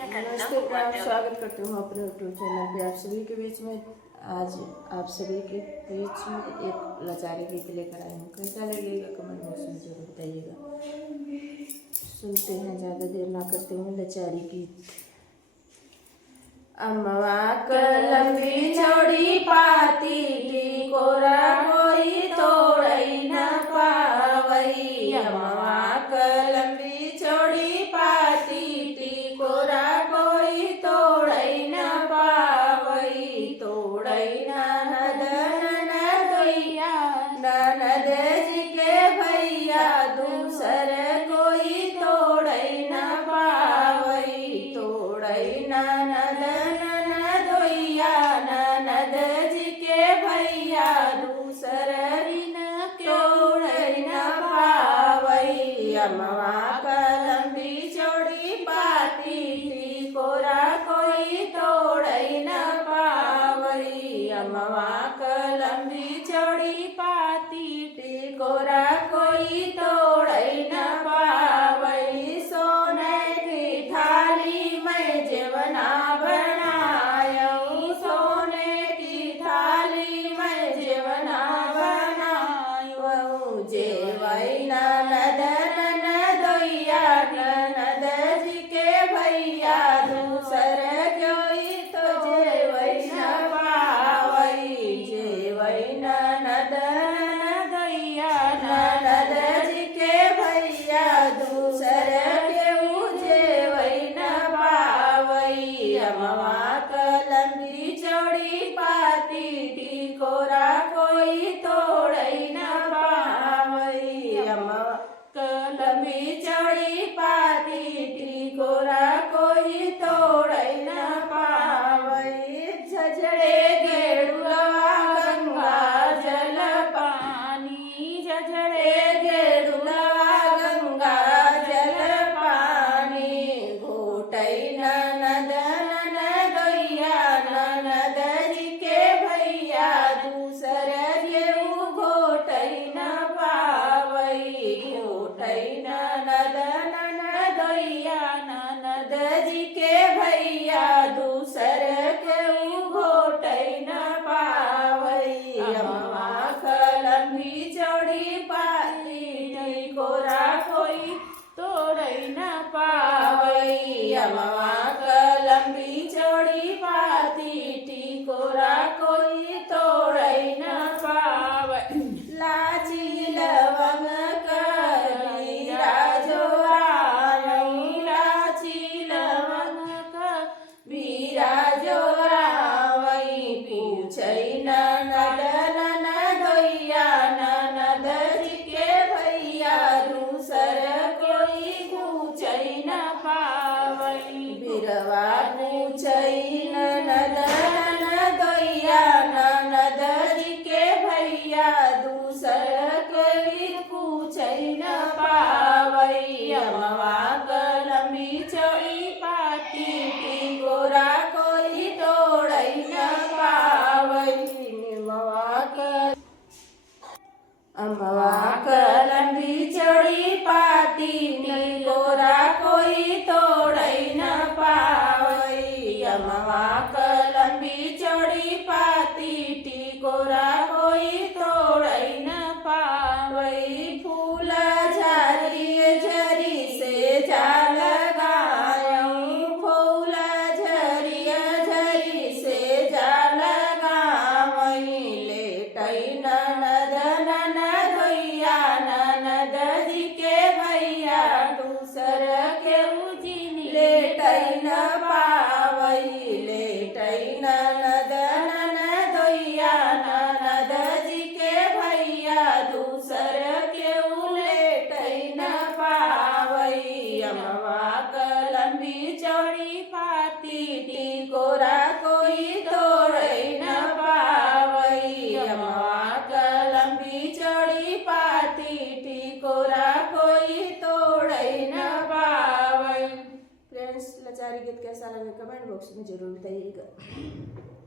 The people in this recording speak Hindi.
नमस्ते प्रणाम, स्वागत करती हूँ अपने यूट्यूब चैनल पे आप सभी के बीच में। आज आप सभी के बीच में एक लाचारी गीत लेकर आई हूँ। कैसा लगेगा कमेंट बॉक्स में जरूर बताइएगा। सुनते हैं, ज़्यादा देर ना करते हुए लाचारी गीत। अम्मा लंबी चौड़ी पाती कोरा कोई तोड़ई न पावई। अम्मा लंबी चौड़ी पाती कोरा कोई तोड़ई न पावई। तोड़ई ननद ननदैया ननद जी के भैया दूसर कोई तोड़ई न पावई। तोड़ई ननद ननदैया ननद जी के भैया दूसर न तोड़ई न पावई। अम्मा लंबी चौड़ी पाती कोरा कोई तोड़ई न पावई। अम्मा लंबी चौड़ी पाती कोरा कोई तोड़ई न पावई। सोने की थाली में जेवना बनायऊ। सोने की थाली में जेवना बनायऊ। जेवई ननद ननदैया ननद जी के भैया दूसर कोई तो जेवई न पावई। जेवई ननद ननदैया ननद जी के भैया दूसर केहू जेवई न पावई। अम्मा लंबी चौड़ी पाती कोरा कोई तोड़ई न पावई। अम्मा लंबी चौड़ी पाती कोरा कोई तोड़ई न पावई। झझड़े गेड़ुआ गंगा जल पानी। झझड़े गेड़ुआ गंगा जल पानी। घोटई ननद ननदैया ननद जी के भैया दूसर केहू घोटई न पावई। घोटई ननद ननदैया ननद जी के भैया दूसर केहू घोटई न पावई। अम्मा लंबी चौड़ी पाती कोरा कोई तोड़ई न पावई। अम्मा लंबी चौड़ी पाती कोरा कोई तोड़ई न पावई। लाची लवंग कबीरा जोरावई। लाची लवंग कबीरा जोरावई। पूछई ननद ननदैया ननद जी के भैया दूसर कोई पूछई न पावई। बिरवा पूछई ननद ननदैया ननद जी के भैया दूसर कोई पूछई न पावई। अम्मा लंबी चौड़ी पाती कोरा कोई तोड़ई न पावई। अम्मा लंबी चौड़ी पाती कोरा कोई तोड़ई न पावई। अम्मा लंबी चौड़ी पाती कोरा कोई तोड़ई न पावई। फूल झरी झरी से जाल गायऊ। फूल झरी झरी से जाल गावई। लेटई ननद ननदैया ननद जी के भैया दूसर केहू जी लेटई न पावई। लेटई ननद ननदैया ननद जी के भैया दूसर केहू लेटई न पावई। अम्मा लंबी चौड़ी पाती कोरा कोई तोड़ई न पावई। अम्मा लंबी चौड़ी पाती कोरा कोई तोड़ई न पावई। फ्रेंड्स, लाचारी गीत कैसा लगे कमेंट बॉक्स में जरूर बताइएगा।